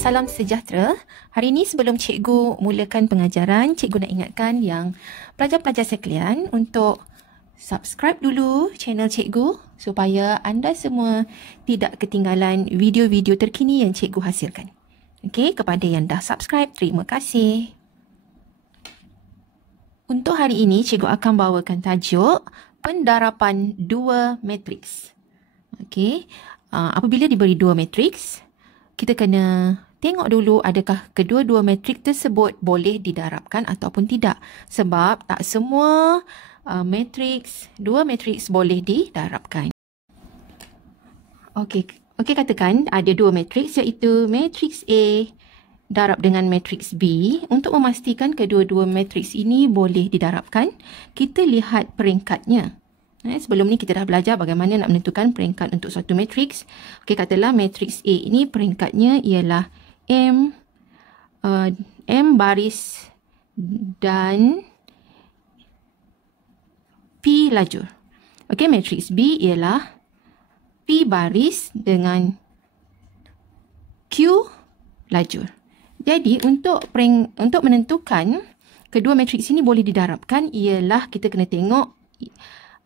salam sejahtera. Hari ini sebelum cikgu mulakan pengajaran, cikgu nak ingatkan yang pelajar-pelajar sekalian untuk subscribe dulu channel cikgu supaya anda semua tidak ketinggalan video-video terkini yang cikgu hasilkan. Okey, kepada yang dah subscribe, terima kasih. Untuk hari ini, cikgu akan bawakan tajuk pendarapan dua matriks. Okey, apabila diberi dua matriks, kita kena tengok dulu adakah kedua-dua matriks tersebut boleh didarabkan ataupun tidak. Sebab tak semua dua matriks boleh didarabkan. Okey, katakan ada dua matriks iaitu matriks A darab dengan matriks B. Untuk memastikan kedua-dua matriks ini boleh didarabkan, kita lihat peringkatnya. Sebelum ni kita dah belajar bagaimana nak menentukan peringkat untuk suatu matriks. Okey, katalah matriks A ini peringkatnya ialah M baris dan P lajur. Okey, matriks B ialah P baris dengan Q lajur. Jadi untuk menentukan kedua matriks ini boleh didarabkan ialah kita kena tengok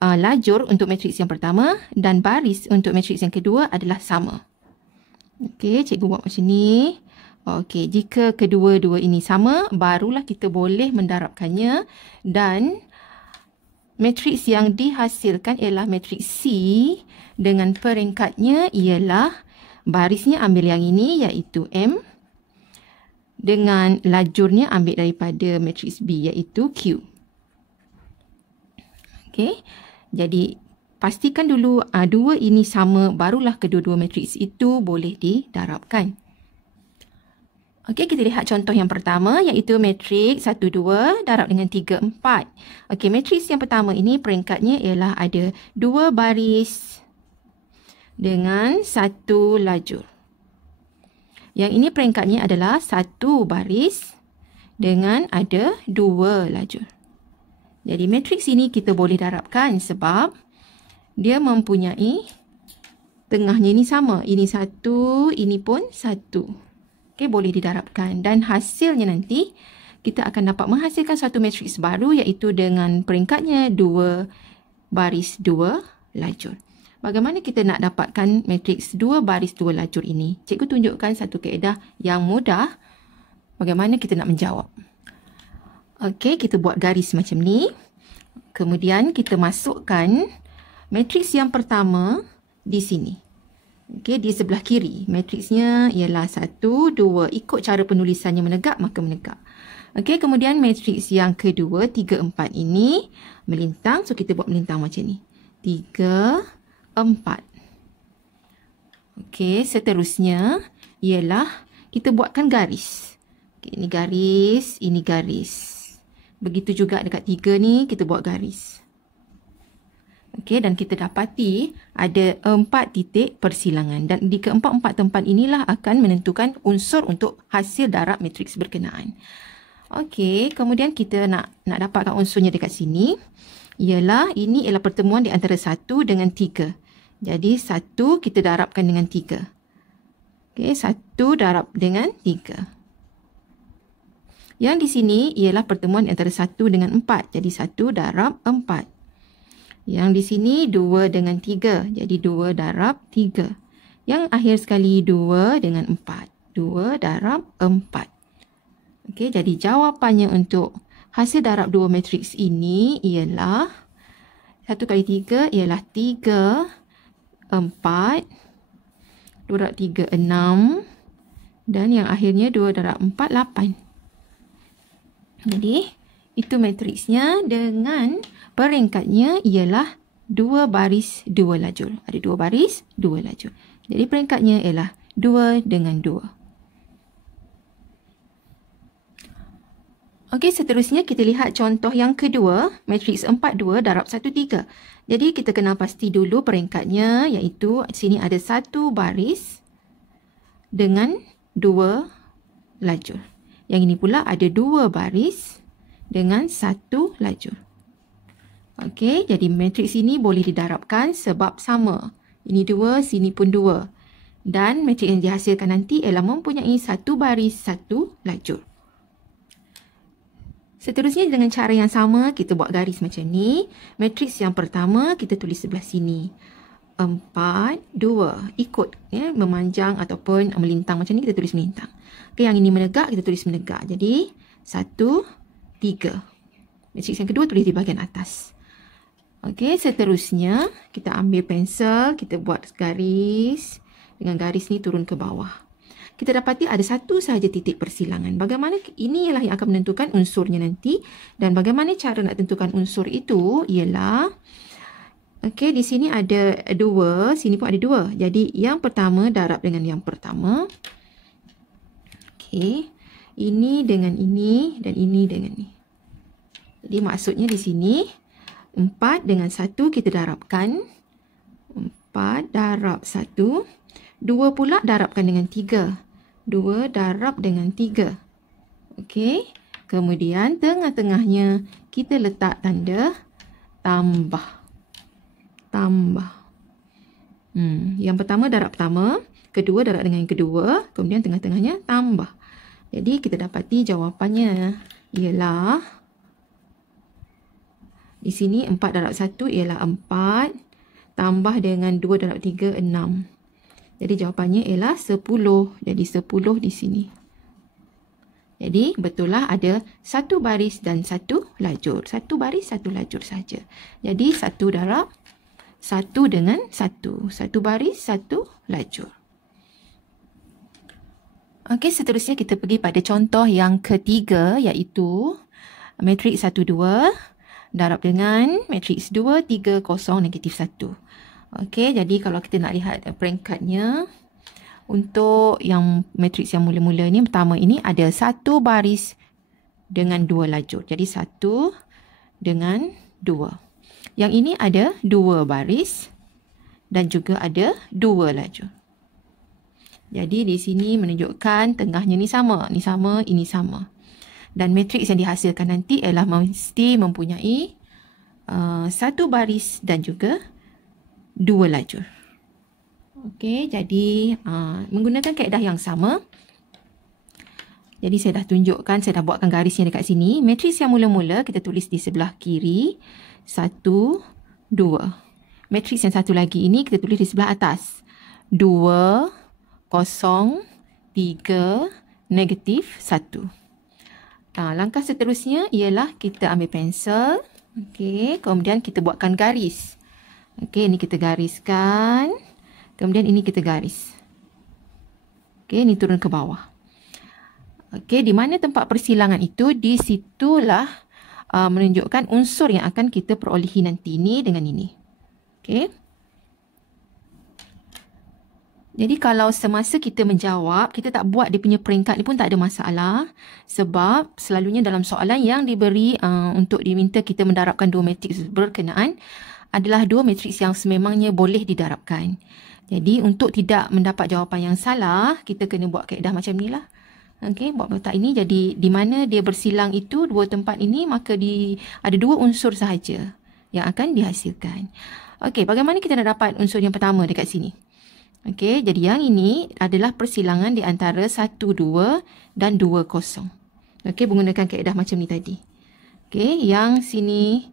lajur untuk matriks yang pertama dan baris untuk matriks yang kedua adalah sama. Okey, cikgu buat macam ni. Okey, jika kedua-dua ini sama, barulah kita boleh mendarabkannya dan matriks yang dihasilkan ialah matriks C dengan peringkatnya ialah barisnya ambil yang ini iaitu M dengan lajurnya ambil daripada matriks B iaitu Q. Okey. Jadi, pastikan dulu dua ini sama, barulah kedua-dua matriks itu boleh didarabkan. Okey, kita lihat contoh yang pertama iaitu matriks 1, 2 darab dengan 3, 4. Okey, matriks yang pertama ini peringkatnya ialah ada 2 baris dengan 1 lajur. Yang ini peringkatnya adalah 1 baris dengan ada 2 lajur. Jadi matriks ini kita boleh darabkan sebab dia mempunyai tengahnya ini sama. Ini 1, ini pun 1. Okey, boleh didarabkan. Dan hasilnya nanti kita akan dapat menghasilkan satu matriks baru iaitu dengan peringkatnya 2 baris 2 lajur. Bagaimana kita nak dapatkan matriks 2 baris 2 lajur ini? Cikgu tunjukkan satu kaedah yang mudah bagaimana kita nak menjawab. Okey, kita buat garis macam ni. Kemudian kita masukkan matriks yang pertama di sini. Okey, di sebelah kiri. Matriksnya ialah 1, 2. Ikut cara penulisannya menegak, maka menegak. Okey, kemudian matriks yang kedua, 3, 4 ini melintang. So, kita buat melintang macam ni. 3, 4. Okey, seterusnya ialah kita buatkan garis. Okey, ini garis, ini garis. Begitu juga dekat 3 ni, kita buat garis. Okey, dan kita dapati ada 4 titik persilangan. Dan di keempat-empat tempat inilah akan menentukan unsur untuk hasil darab matriks berkenaan. Okey, kemudian kita nak dapatkan unsurnya dekat sini. Ini ialah pertemuan di antara 1 dengan 3. Jadi, 1 kita darabkan dengan 3. Okey, 1 darab dengan 3. Yang di sini ialah pertemuan antara 1 dengan 4. Jadi 1 darab 4. Yang di sini 2 dengan 3. Jadi 2 darab 3. Yang akhir sekali 2 dengan 4. 2 darab 4. Okey, jadi jawapannya untuk hasil darab 2 matriks ini ialah 1 kali 3 ialah 3, 4. 2 darab 3, 6. Dan yang akhirnya 2 darab 4, 8. Jadi, itu matriksnya dengan peringkatnya ialah 2 baris 2 lajur. Ada 2 baris, 2 lajur. Jadi, peringkatnya ialah 2 dengan 2. Okey, seterusnya kita lihat contoh yang kedua. Matriks 4, 2 darab 1, 3. Jadi, kita kena pasti dulu peringkatnya iaitu sini ada 1 baris dengan 2 lajur. Yang ini pula ada 2 baris dengan 1 lajur. Okey, jadi matriks ini boleh didarabkan sebab sama. Ini 2, sini pun 2. Dan matriks yang dihasilkan nanti ialah mempunyai satu baris, satu lajur. Seterusnya dengan cara yang sama, kita buat garis macam ni. Matriks yang pertama, kita tulis sebelah sini. 4, 2. Ikut ya, memanjang ataupun melintang macam ni, kita tulis melintang. Okay, yang ini menegak, kita tulis menegak. Jadi, 1, 3. Matriks yang kedua, tulis di bahagian atas. Okey, seterusnya, kita ambil pensel, kita buat garis. Dengan garis ni turun ke bawah. Kita dapati ada satu sahaja titik persilangan. Bagaimana ini ialah yang akan menentukan unsurnya nanti. Dan bagaimana cara nak tentukan unsur itu ialah, okey, di sini ada 2, sini pun ada 2. Jadi yang pertama darab dengan yang pertama. Okey, ini dengan ini dan ini dengan ini. Jadi maksudnya di sini 4 dengan 1 kita darabkan. 4 darab 1. 2 pula darabkan dengan 3. 2 darab dengan 3. Okey. Kemudian tengah-tengahnya kita letak tanda tambah. Tambah. Yang pertama darab pertama. Kedua darab dengan yang kedua. Kemudian tengah-tengahnya tambah. Jadi kita dapati jawapannya ialah, di sini 4 darab 1 ialah 4. Tambah dengan 2 darab 3, 6. Jadi jawapannya ialah 10. Jadi 10 di sini. Jadi betullah ada satu baris dan satu lajur. Satu baris, satu lajur saja. Jadi 1 darab 1 dengan 1. Satu baris, satu lajur. Okey, seterusnya kita pergi pada contoh yang ketiga, iaitu matriks 1, 2 darab dengan matriks 2, 3, 0, negatif 1. Okey, jadi kalau kita nak lihat peringkatnya, untuk yang matriks yang mula-mula ni, pertama ini ada satu baris dengan 2 lajur. Jadi 1 dengan 2. Yang ini ada 2 baris dan juga ada 2 lajur. Jadi di sini menunjukkan tengahnya ni sama, ni sama, ini sama. Dan matriks yang dihasilkan nanti ialah mesti mempunyai satu baris dan juga 2 lajur. Okey, jadi menggunakan kaedah yang sama. Jadi saya dah tunjukkan, saya dah buatkan garisnya dekat sini. Matriks yang mula-mula kita tulis di sebelah kiri. 1, 2. Matriks yang satu lagi ini kita tulis di sebelah atas. 2, 0, 3, negatif 1. Langkah seterusnya ialah kita ambil pensel. Okey, kemudian kita buatkan garis. Okey, ini kita gariskan. Kemudian ini kita garis. Okey, ini turun ke bawah. Okey, di mana tempat persilangan itu, di situlah menunjukkan unsur yang akan kita perolehi nanti, ini dengan ini. Okey. Jadi kalau semasa kita menjawab, kita tak buat dia punya peringkat ni pun tak ada masalah. Sebab selalunya dalam soalan yang diberi untuk diminta kita mendarabkan 2 matriks berkenaan adalah 2 matriks yang sememangnya boleh didarabkan. Jadi untuk tidak mendapat jawapan yang salah, kita kena buat kaedah macam ni lah. Okey, buat letak ini. Jadi di mana dia bersilang itu, 2 tempat ini, maka ada 2 unsur sahaja yang akan dihasilkan. Okey, bagaimana kita nak dapat unsur yang pertama dekat sini? Okey, jadi yang ini adalah persilangan di antara 1, 2 dan 2, 0. Okey, menggunakan kaedah macam ni tadi. Okey, yang sini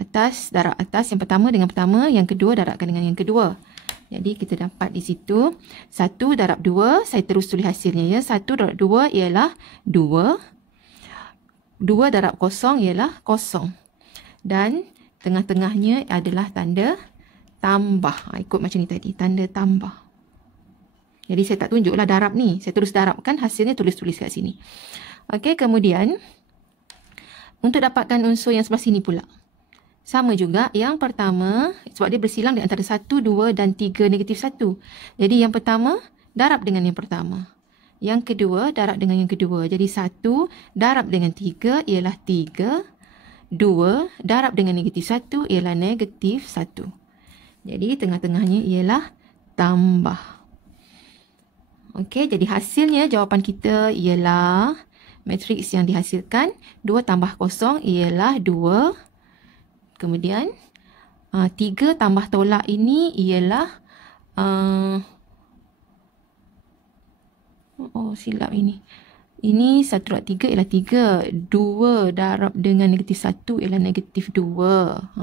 atas darab atas, yang pertama dengan pertama, yang kedua darabkan dengan yang kedua. Jadi kita dapat di situ 1 darab 2, saya terus tulis hasilnya ya. 1 darab 2 ialah 2. 2 darab 0 ialah 0. Dan tengah-tengahnya adalah tanda tambah. Ikut macam ni tadi, tanda tambah. Jadi saya tak tunjuklah darab ni. Saya terus darabkan, hasilnya tulis-tulis kat sini. Okey, kemudian untuk dapatkan unsur yang sebelah sini pula. Sama juga, yang pertama, sebab dia bersilang di antara 1, 2 dan 3, negatif 1. Jadi yang pertama, darab dengan yang pertama. Yang kedua, darab dengan yang kedua. Jadi 1 darab dengan 3 ialah 3. 2 darab dengan negatif 1 ialah negatif 1. Jadi tengah-tengahnya ialah tambah. Okey, jadi hasilnya jawapan kita ialah matriks yang dihasilkan 2 tambah 0 ialah 2. Kemudian 3 tambah tolak ini ialah Oh, silap ini. Ini 1/3 ialah 3. 2 darab dengan negatif 1 ialah negatif 2.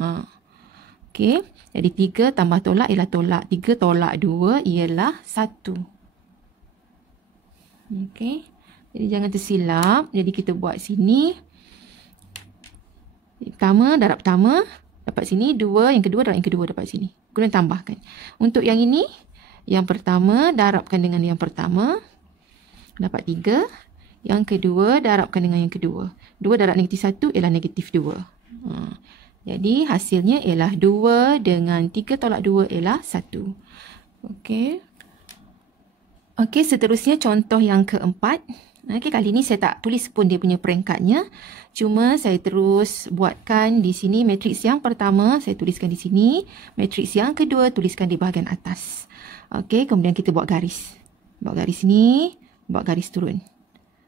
Okey. Jadi 3 tambah tolak ialah tolak. 3 tolak 2 ialah 1. Okey. Jadi jangan tersilap. Jadi kita buat sini. Pertama darab pertama. Dapat sini. 2. Yang kedua darab yang kedua dapat sini. Kemudian tambahkan. Untuk yang ini. Yang pertama darabkan dengan yang pertama. Dapat 3. Yang kedua darabkan dengan yang kedua. 2 darab negatif 1 ialah negatif 2. Jadi hasilnya ialah 2 dengan 3 tolak 2 ialah 1. Okey. Okey, seterusnya contoh yang keempat. Okey, kali ni saya tak tulis pun dia punya peringkatnya. Cuma saya terus buatkan di sini matriks yang pertama, saya tuliskan di sini. Matriks yang kedua, tuliskan di bahagian atas. Okey, kemudian kita buat garis. Buat garis ni, buat garis turun.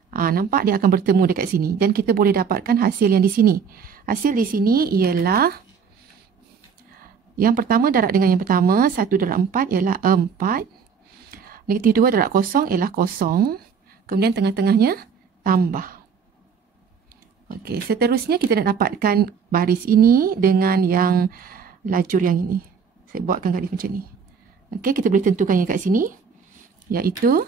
Nampak dia akan bertemu dekat sini. Dan kita boleh dapatkan hasil yang di sini. Hasil di sini ialah yang pertama darab dengan yang pertama. 1 darab 4 ialah 4. Negatif 2 darab 0 ialah 0. Kemudian tengah-tengahnya tambah. Okey, seterusnya kita nak dapatkan baris ini dengan yang lajur yang ini. Saya buatkan garis macam ni. Okey, kita boleh tentukan yang kat sini. Iaitu,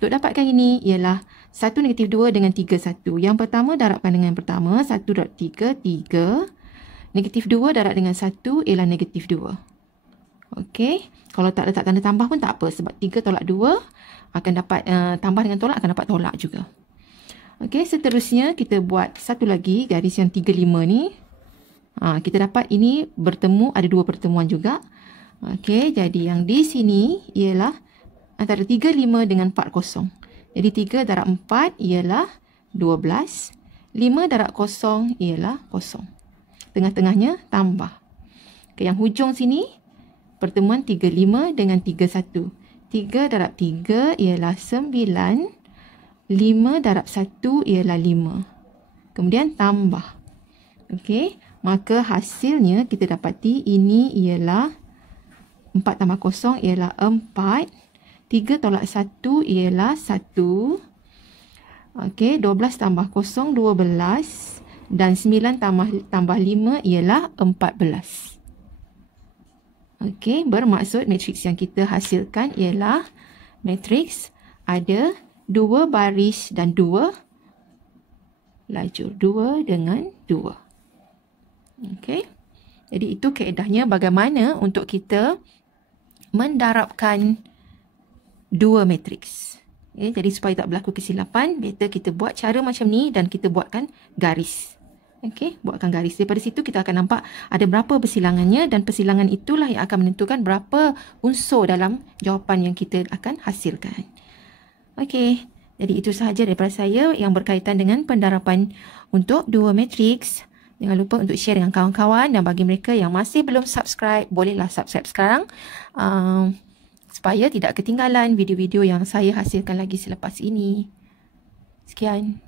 untuk dapatkan ini ialah 1 negatif 2 dengan 3 1. Yang pertama darabkan dengan yang pertama. 1 darab 3, 3. Negatif 2 darab dengan 1 ialah negatif 2. Okey. Kalau tak letak tanda tambah pun tak apa. Sebab 3 tolak 2 akan dapat, tambah dengan tolak akan dapat tolak juga. Okey. Seterusnya kita buat satu lagi garis yang 3, 5 ni. Kita dapat ini bertemu, ada 2 pertemuan juga. Okey. Jadi yang di sini ialah antara 3, 5 dengan 4, 0. Jadi 3 darab 4 ialah 12. 5 darab 0 ialah 0. Tengah-tengahnya tambah. Ke yang hujung sini, pertemuan 3, 5 dengan 3, 1. 3 darab 3 ialah 9. 5 darab 1 ialah 5. Kemudian tambah. Okey, maka hasilnya kita dapati ini ialah 4 tambah 0 ialah 4. 3 tolak 1 ialah 1. Okey, 12 tambah 0, 12. Dan 9 tambah 5 ialah 14. Okey, bermaksud matriks yang kita hasilkan ialah matriks ada 2 baris dan 2 lajur. 2 dengan 2. Okey, jadi itu kaedahnya bagaimana untuk kita mendarabkan 2 matriks. Okay, jadi supaya tak berlaku kesilapan, better kita buat cara macam ni dan kita buatkan garis. Okey, buatkan garis. Daripada situ kita akan nampak ada berapa persilangannya dan persilangan itulah yang akan menentukan berapa unsur dalam jawapan yang kita akan hasilkan. Okey, jadi itu sahaja daripada saya yang berkaitan dengan pendarapan untuk 2 matriks. Jangan lupa untuk share dengan kawan-kawan dan bagi mereka yang masih belum subscribe, bolehlah subscribe sekarang. Supaya tidak ketinggalan video-video yang saya hasilkan lagi selepas ini. Sekian.